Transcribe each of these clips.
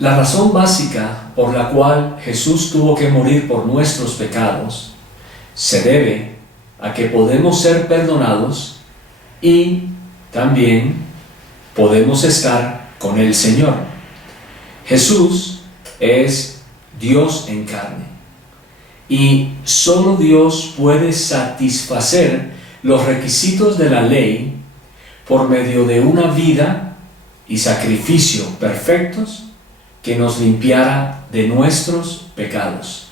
La razón básica por la cual Jesús tuvo que morir por nuestros pecados se debe a que podemos ser perdonados y también podemos estar con el Señor. Jesús es Dios en carne y solo Dios puede satisfacer los requisitos de la ley por medio de una vida y sacrificio perfectos que nos limpiara de nuestros pecados.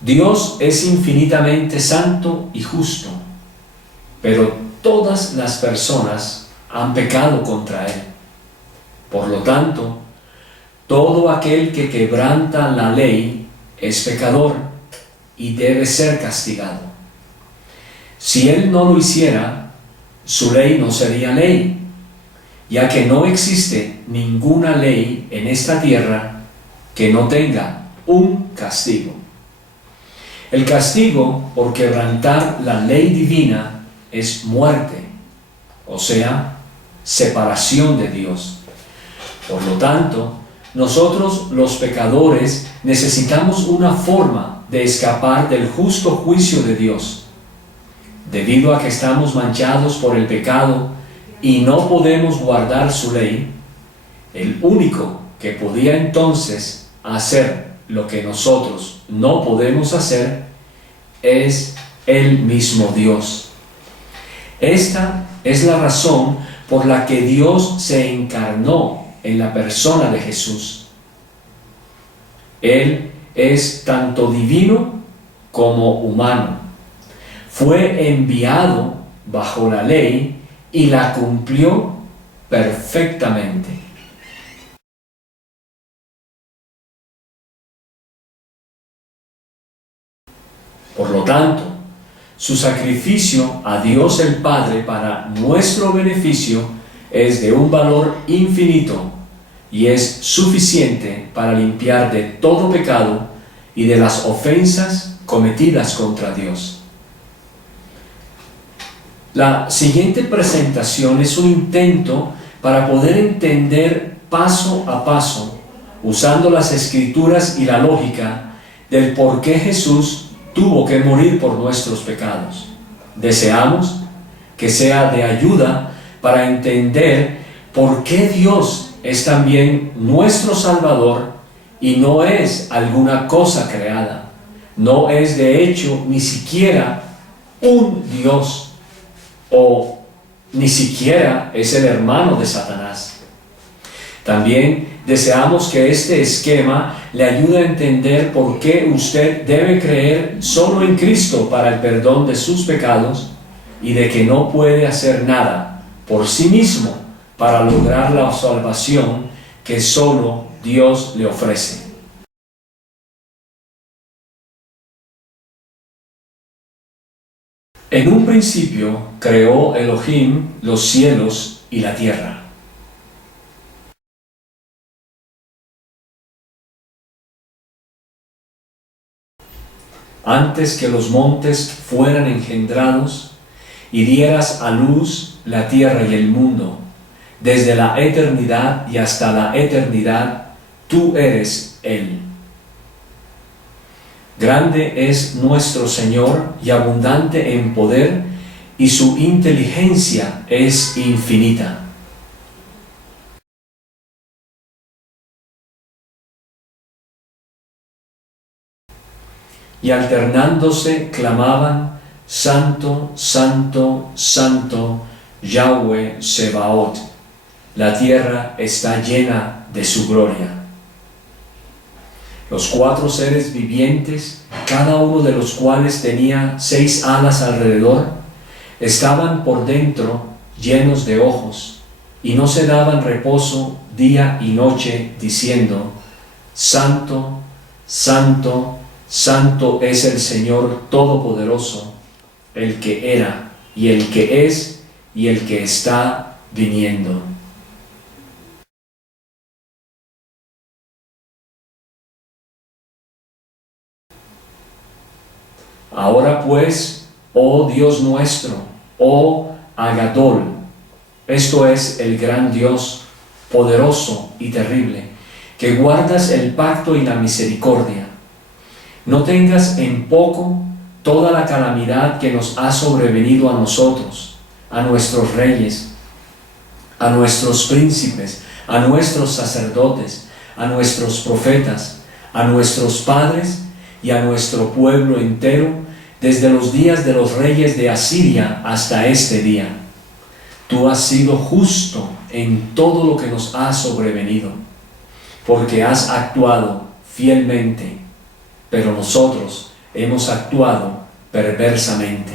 Dios es infinitamente santo y justo, pero todas las personas han pecado contra Él. Por lo tanto, todo aquel que quebranta la ley es pecador y debe ser castigado. Si Él no lo hiciera, su ley no sería ley, ya que no existe ninguna ley en esta tierra que no tenga un castigo. El castigo por quebrantar la ley divina es muerte, o sea, separación de Dios. Por lo tanto, nosotros los pecadores necesitamos una forma de escapar del justo juicio de Dios. Debido a que estamos manchados por el pecado y no podemos guardar su ley, el único que podía entonces hacer lo que nosotros no podemos hacer es el mismo Dios. Esta es la razón por la que Dios se encarnó en la persona de Jesús. Él es tanto divino como humano. Fue enviado bajo la ley y la cumplió perfectamente. Por lo tanto, su sacrificio a Dios el Padre para nuestro beneficio es de un valor infinito y es suficiente para limpiar de todo pecado y de las ofensas cometidas contra Dios. La siguiente presentación es un intento para poder entender paso a paso, usando las Escrituras y la lógica, del por qué Jesús tuvo que morir por nuestros pecados. Deseamos que sea de ayuda para entender por qué Dios es también nuestro Salvador y no es alguna cosa creada. No es de hecho ni siquiera un Dios o ni siquiera es el hermano de Satanás. También deseamos que este esquema le ayude a entender por qué usted debe creer solo en Cristo para el perdón de sus pecados y de que no puede hacer nada por sí mismo para lograr la salvación que solo Dios le ofrece. En un principio creó Elohim los cielos y la tierra. Antes que los montes fueran engendrados y dieras a luz la tierra y el mundo, desde la eternidad y hasta la eternidad, tú eres Él. Grande es nuestro Señor y abundante en poder, y su inteligencia es infinita. Y alternándose clamaban: Santo, Santo, Santo, Yahweh Sebaot. La tierra está llena de su gloria. Los 4 seres vivientes, cada uno de los cuales tenía 6 alas alrededor, estaban por dentro llenos de ojos, y no se daban reposo día y noche, diciendo: Santo, Santo, Santo es el Señor Todopoderoso, el que era, y el que es, y el que está viniendo. Ahora pues, oh Dios nuestro, oh Agadol, esto es el gran Dios, poderoso y terrible, que guardas el pacto y la misericordia. No tengas en poco toda la calamidad que nos ha sobrevenido a nosotros, a nuestros reyes, a nuestros príncipes, a nuestros sacerdotes, a nuestros profetas, a nuestros padres y a nuestro pueblo entero, desde los días de los reyes de Asiria hasta este día. Tú has sido justo en todo lo que nos ha sobrevenido, porque has actuado fielmente, pero nosotros hemos actuado perversamente.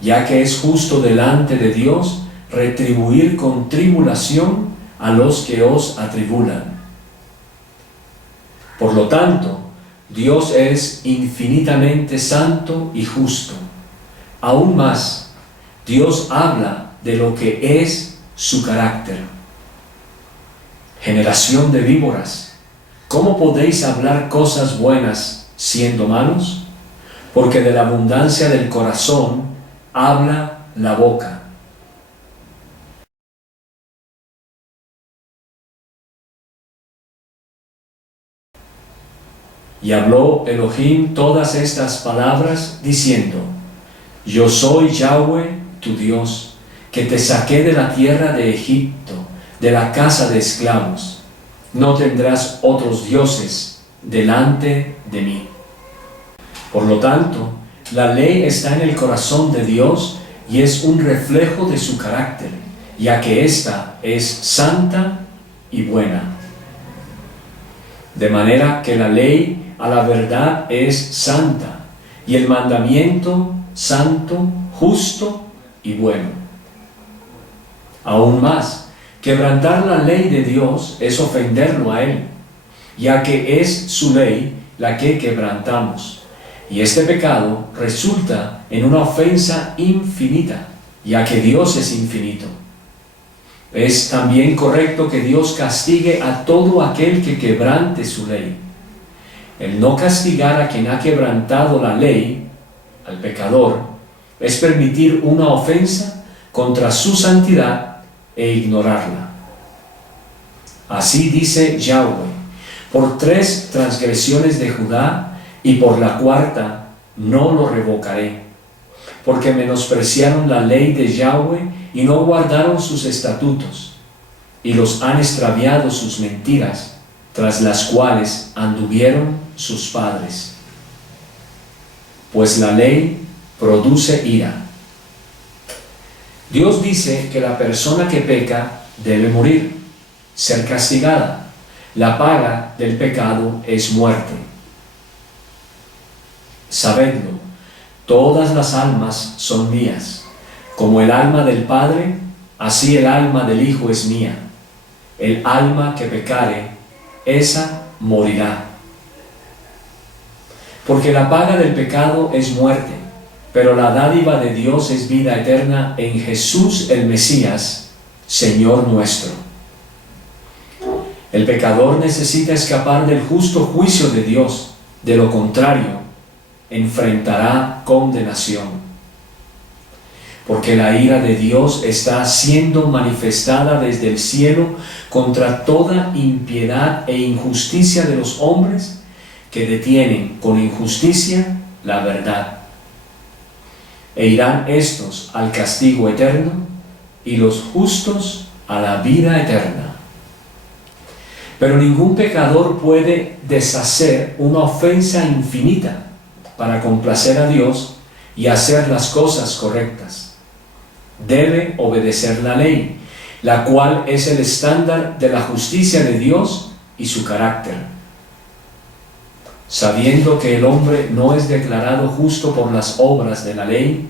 Ya que es justo delante de Dios retribuir con tribulación a los que os atribulan. Por lo tanto, Dios es infinitamente santo y justo. Aún más, Dios habla de lo que es su carácter. Generación de víboras, ¿cómo podéis hablar cosas buenas siendo malos? Porque de la abundancia del corazón habla la boca. Y habló Elohim todas estas palabras, diciendo: Yo soy Yahweh, tu Dios, que te saqué de la tierra de Egipto, de la casa de esclavos. No tendrás otros dioses delante de mí. Por lo tanto, la ley está en el corazón de Dios y es un reflejo de su carácter, ya que ésta es santa y buena. De manera que la ley a la verdad es santa, y el mandamiento santo, justo y bueno. Aún más, quebrantar la ley de Dios es ofenderlo a Él, ya que es su ley la que quebrantamos, y este pecado resulta en una ofensa infinita, ya que Dios es infinito. Es también correcto que Dios castigue a todo aquel que quebrante su ley. El no castigar a quien ha quebrantado la ley, al pecador, es permitir una ofensa contra su santidad e ignorarla. Así dice Yahweh: por 3 transgresiones de Judá y por la 4ª no lo revocaré, porque menospreciaron la ley de Yahweh y no guardaron sus estatutos, y los han extraviado sus mentiras, tras las cuales anduvieron sus padres. Pues la ley produce ira. Dios dice que la persona que peca debe morir, ser castigada. La paga del pecado es muerte. Sabedlo, todas las almas son mías. Como el alma del Padre, así el alma del Hijo es mía. El alma que pecare, esa morirá. Porque la paga del pecado es muerte, pero la dádiva de Dios es vida eterna en Jesús el Mesías, Señor nuestro. El pecador necesita escapar del justo juicio de Dios, de lo contrario, enfrentará condenación. Porque la ira de Dios está siendo manifestada desde el cielo contra toda impiedad e injusticia de los hombres que detienen con injusticia la verdad. E irán estos al castigo eterno y los justos a la vida eterna. Pero ningún pecador puede deshacer una ofensa infinita para complacer a Dios y hacer las cosas correctas. Debe obedecer la ley, la cual es el estándar de la justicia de Dios y su carácter. Sabiendo que el hombre no es declarado justo por las obras de la ley,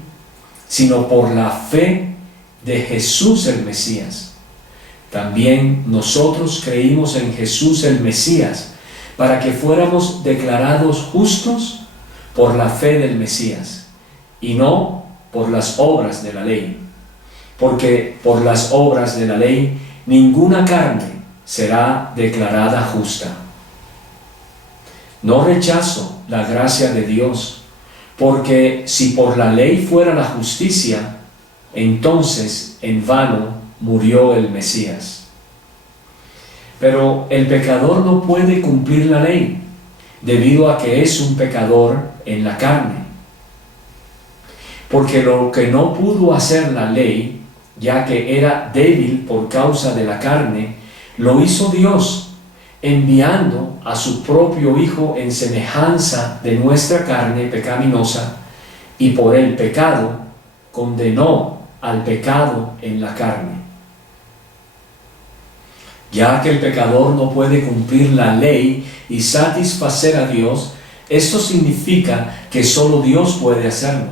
sino por la fe de Jesús el Mesías. También nosotros creímos en Jesús el Mesías, para que fuéramos declarados justos por la fe del Mesías, y no por las obras de la ley. Porque por las obras de la ley ninguna carne será declarada justa. No rechazo la gracia de Dios, porque si por la ley fuera la justicia, entonces en vano murió el Mesías. Pero el pecador no puede cumplir la ley, debido a que es un pecador en la carne. Porque lo que no pudo hacer la ley, ya que era débil por causa de la carne, lo hizo Dios, enviando a su propio Hijo en semejanza de nuestra carne pecaminosa, y por el pecado condenó al pecado en la carne. Ya que el pecador no puede cumplir la ley y satisfacer a Dios, esto significa que solo Dios puede hacerlo.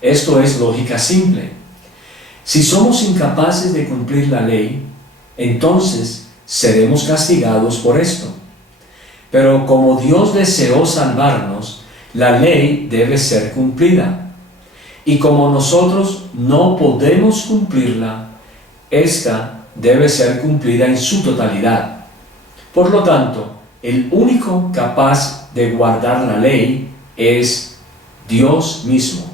Esto es lógica simple. Si somos incapaces de cumplir la ley, entonces seremos castigados por esto. Pero como Dios deseó salvarnos, la ley debe ser cumplida. Y como nosotros no podemos cumplirla, esta debe ser cumplida en su totalidad. Por lo tanto, el único capaz de guardar la ley es Dios mismo.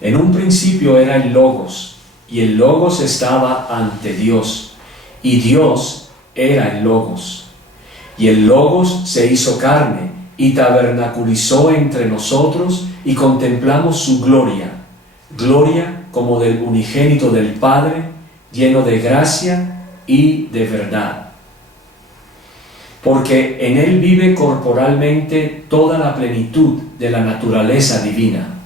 En un principio era el Logos, y el Logos estaba ante Dios, y Dios era el Logos. Y el Logos se hizo carne, y tabernaculizó entre nosotros, y contemplamos su gloria, gloria como del unigénito del Padre, lleno de gracia y de verdad. Porque en él vive corporalmente toda la plenitud de la naturaleza divina.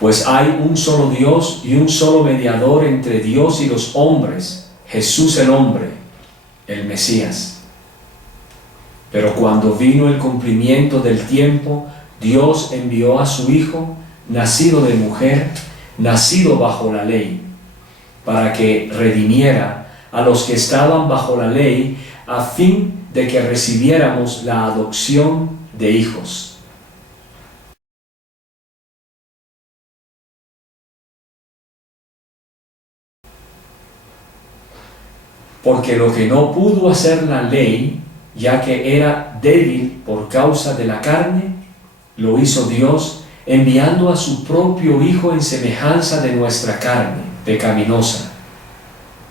Pues hay un solo Dios y un solo mediador entre Dios y los hombres, Jesús el hombre, el Mesías. Pero cuando vino el cumplimiento del tiempo, Dios envió a su Hijo, nacido de mujer, nacido bajo la ley, para que redimiera a los que estaban bajo la ley, a fin de que recibiéramos la adopción de hijos. Porque lo que no pudo hacer la ley, ya que era débil por causa de la carne, lo hizo Dios, enviando a su propio Hijo en semejanza de nuestra carne pecaminosa.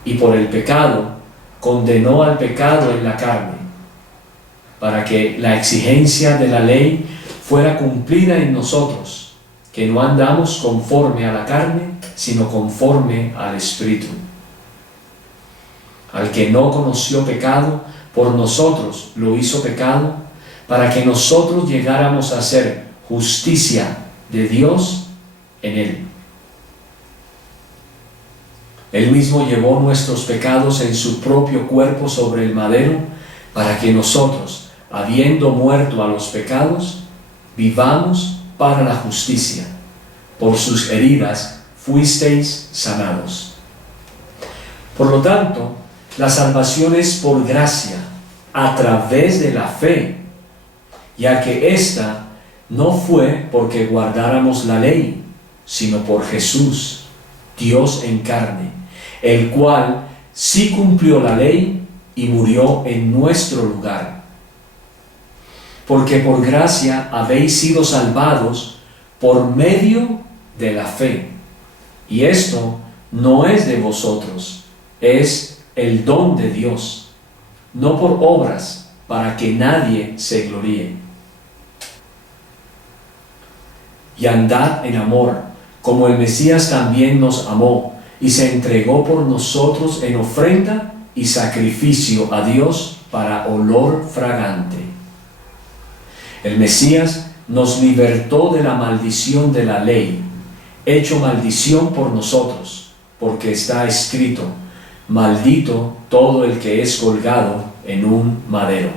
Y por el pecado condenó al pecado en la carne, para que la exigencia de la ley fuera cumplida en nosotros, que no andamos conforme a la carne, sino conforme al Espíritu. Al que no conoció pecado, por nosotros lo hizo pecado, para que nosotros llegáramos a ser justicia de Dios en él. Él mismo llevó nuestros pecados en su propio cuerpo sobre el madero, para que nosotros, habiendo muerto a los pecados, vivamos para la justicia. Por sus heridas fuisteis sanados. Por lo tanto, la salvación es por gracia, a través de la fe, ya que ésta no fue porque guardáramos la ley, sino por Jesús, Dios en carne, el cual sí cumplió la ley y murió en nuestro lugar. Porque por gracia habéis sido salvados por medio de la fe. Y esto no es de vosotros, es el don de Dios, no por obras, para que nadie se gloríe. Y andad en amor, como el Mesías también nos amó, y se entregó por nosotros en ofrenda y sacrificio a Dios para olor fragante. El Mesías nos libertó de la maldición de la ley, hecho maldición por nosotros, porque está escrito: maldito todo el que es colgado en un madero.